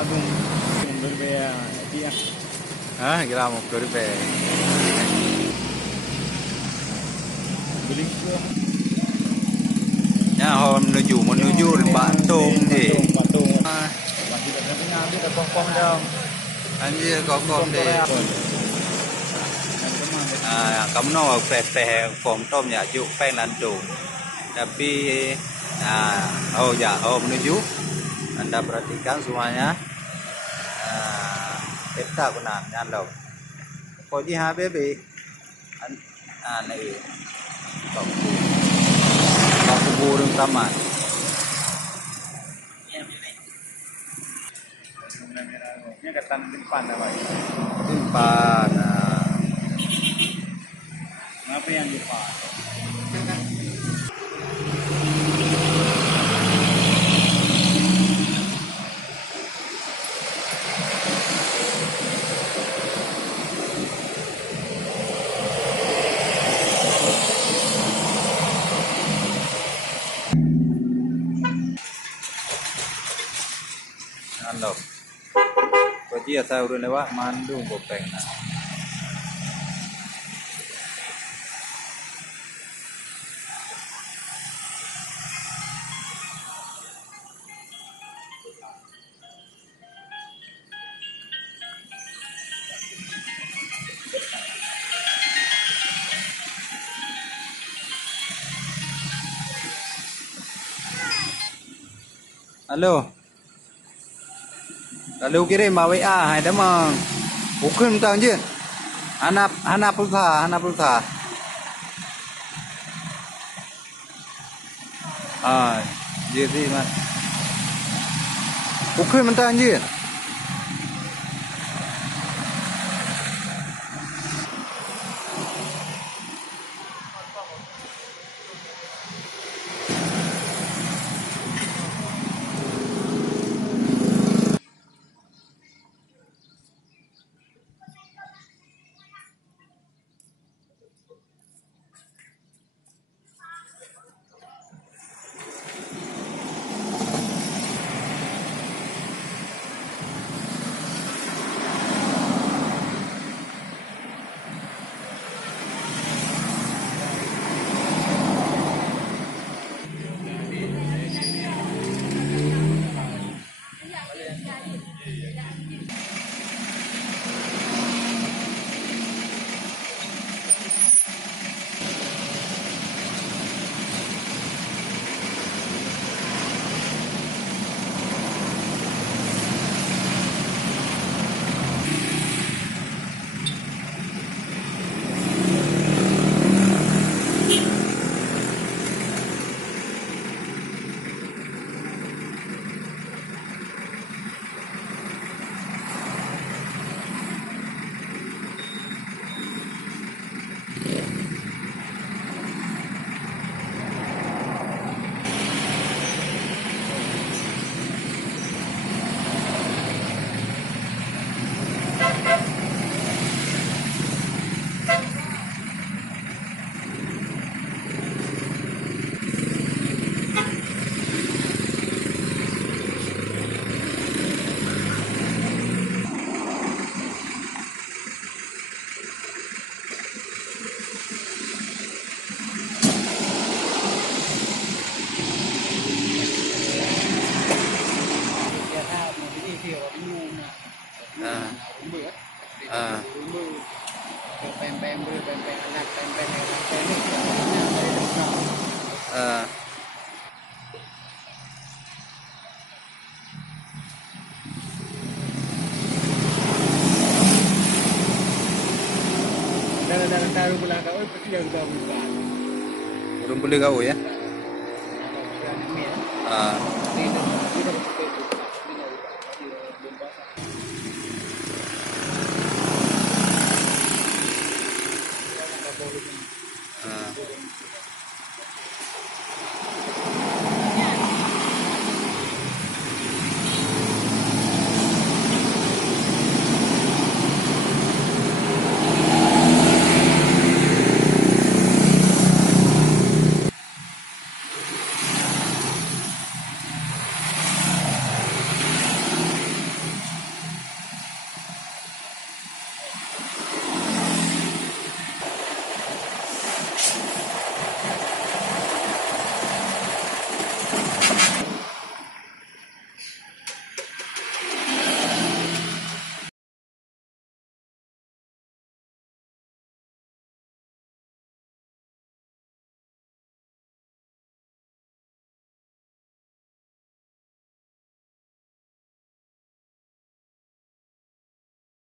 Agung berbea dia. Kira mau berbea. Beli Ya, menuju Batung ni. Batung. Masih dah nabi dah kongkong dah. Anjir kokom deh. Kamu nak peh form tom ya juk peng landung. Tapi menuju. Anda perhatikan semuanya. Peta kuna nyalok. Kau ji ha baby. Ni. Kau kubur taman. Ini ketan timpan apa ini? Timpan. Apa yang timpan? Nyalok. Kau ji asal urun lewat mandung bopeng. Halo. Lalu kirim WA hai dah mang. Bukan tang je. Hana pulsa. Jadi mah. Bukan mentang je. Dalam taruh belah kau pasti dah buka. Belum boleh kau ya. Ini dah